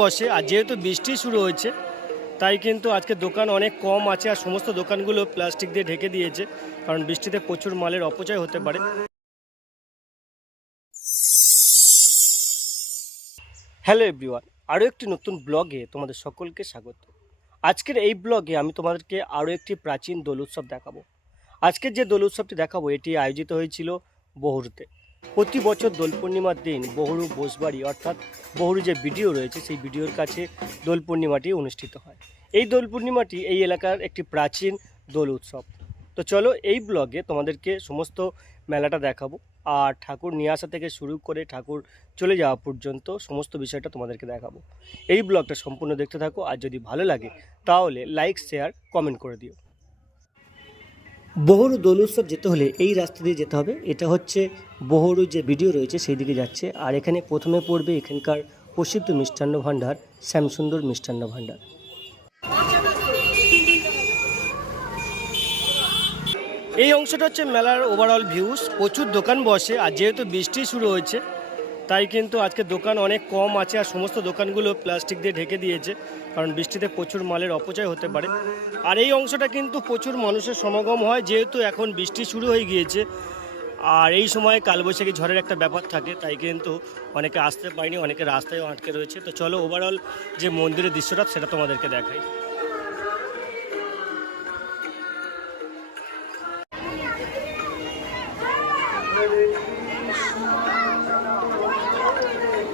বসে, আর যেহেতু বৃষ্টি শুরু হয়েছে, তাই কিন্তু আজকে দোকান অনেক কম আছে আর সমস্ত দোকানগুলো প্লাস্টিক দিয়ে ঢেকে দিয়েছে, কারণ বৃষ্টিতে প্রচুর মালের অপচয় হতে পারে। হ্যালো এভরিওয়ান, আরও একটি নতুন ব্লগে তোমাদের সকলকে স্বাগত। আজকের এই ব্লগে আমি তোমাদেরকে আরও একটি প্রাচীন দোল উৎসব দেখাবো। আজকের যে দোল উৎসবটি দেখাবো, এটি আয়োজিত হয়েছিল বহুরুতে। প্রতি বছর দোল পূর্ণিমার দিন বহুরু বোসবাড়ি, অর্থাৎ বহুরু যে ভিডিও রয়েছে, সেই ভিডিওর কাছে দোল পূর্ণিমাটি অনুষ্ঠিত হয়। এই দোল পূর্ণিমাটি এই এলাকার একটি প্রাচীন দোল উৎসব। তো চলো এই ব্লগে তোমাদেরকে সমস্ত মেলাটা দেখাবো আর ঠাকুর নিয়ে আসা থেকে শুরু করে ঠাকুর চলে যাওয়া পর্যন্ত সমস্ত বিষয়টা তোমাদেরকে দেখাবো। এই ব্লগটা সম্পূর্ণ দেখতে থাকো আর যদি ভালো লাগে তাহলে লাইক শেয়ার কমেন্ট করে দিও। বহুরু উৎসব যেতে হলে এই রাস্তা দিয়ে যেতে হবে। এটা হচ্ছে বহুরু যে ভিডিও রয়েছে সেই দিকে যাচ্ছে। আর এখানে প্রথমে পড়বে এখানকার প্রসিদ্ধ মিষ্টান্ন ভাণ্ডার শ্যামসুন্দর মিষ্টান্ন ভাণ্ডার এই অংশটা হচ্ছে মেলার ওভারঅল ভিউস প্রচুর দোকান বসে আর যেহেতু বৃষ্টি শুরু হয়েছে তাই কিন্তু আজকে দোকান অনেক কম আছে আর সমস্ত দোকানগুলো প্লাস্টিক দিয়ে ঢেকে দিয়েছে কারণ বৃষ্টিতে প্রচুর মালের অপচয় হতে পারে আর এই অংশটা কিন্তু প্রচুর মানুষের সমাগম হয় যেহেতু এখন বৃষ্টি শুরু হয়ে গিয়েছে আর এই সময় কালবৈশাখী ঝড়ের একটা ব্যাপার থাকে তাই কিন্তু অনেকে আসতে পারেনি অনেকে রাস্তায় আটকে রয়েছে তো চলো ওভারঅল যে মন্দিরের দৃশ্যটা সেটা তোমাদেরকে দেখাই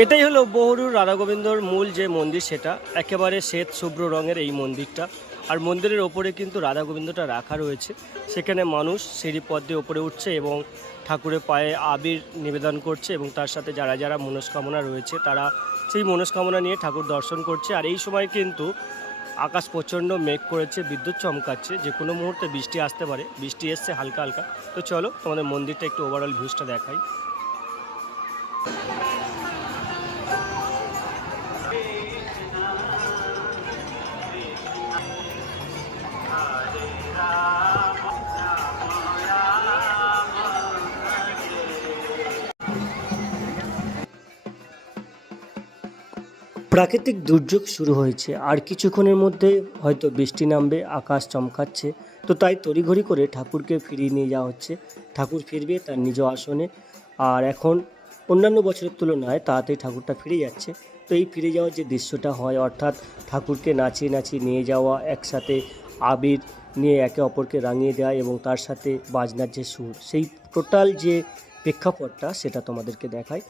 এটাই হলো বহুরুর রাধা গোবিন্দর মূল যে মন্দির সেটা। একেবারে শ্বেত শুভ্র রঙের এই মন্দিরটা। আর মন্দিরের ওপরে কিন্তু রাধা গোবিন্দটা রাখা রয়েছে। সেখানে মানুষ সিঁড়ি পথ দিয়ে ওপরে উঠছে এবং ঠাকুরের পায়ে আবির নিবেদন করছে এবং তার সাথে যারা যারা মনস্কামনা রয়েছে, তারা সেই মনস্কামনা নিয়ে ঠাকুর দর্শন করছে। আর এই সময় কিন্তু আকাশ প্রচণ্ড মেঘ করেছে, বিদ্যুৎ চমকাচ্ছে। যে কোনো মুহূর্তে বৃষ্টি আসতে পারে, বৃষ্টি এসছে হালকা হালকা। তো চলো তোমাদের মন্দিরটা একটু ওভারঅল ভিউজটা দেখাই। প্রাকৃতিক দুর্যোগ শুরু হয়েছে, আর কিছুক্ষণের মধ্যে হয়তো বৃষ্টি নামবে, আকাশ চমকাচ্ছে। তো তাই তড়িঘড়ি করে ঠাকুরকে ফিরিয়ে নিয়ে যাওয়া হচ্ছে। ঠাকুর ফিরবে তার নিজ আসনে। আর এখন অন্যান্য বছরের তুলনায় তাড়াতাড়ি ঠাকুরটা ফিরে যাচ্ছে। তো এই ফিরে যাওয়ার যে দৃশ্যটা হয়, অর্থাৎ ঠাকুরকে নাচিয়ে নাচিয়ে নিয়ে যাওয়া, একসাথে আবির নিয়ে একে অপরকে রাঙিয়ে দেওয়া এবং তার সাথে বাজনার যে সুর, সেই টোটাল যে প্রেক্ষাপটটা সেটা তোমাদেরকে দেখায়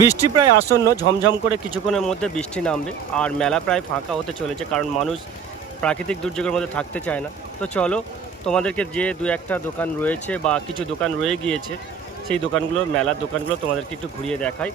বৃষ্টি প্রায় আসন্ন, ঝমঝম করে কিছুক্ষণের মধ্যে বৃষ্টি নামবে আর মেলা প্রায় ফাঁকা হতে চলেছে কারণ মানুষ প্রাকৃতিক দুর্যোগের মধ্যে থাকতে চায় না। তো চলো, তোমাদেরকে যে দু একটা দোকান রয়েছে বা কিছু দোকান রয়ে গিয়েছে, সেই দোকানগুলো, মেলার দোকানগুলো তোমাদেরকে একটু ঘুরিয়ে দেখাই।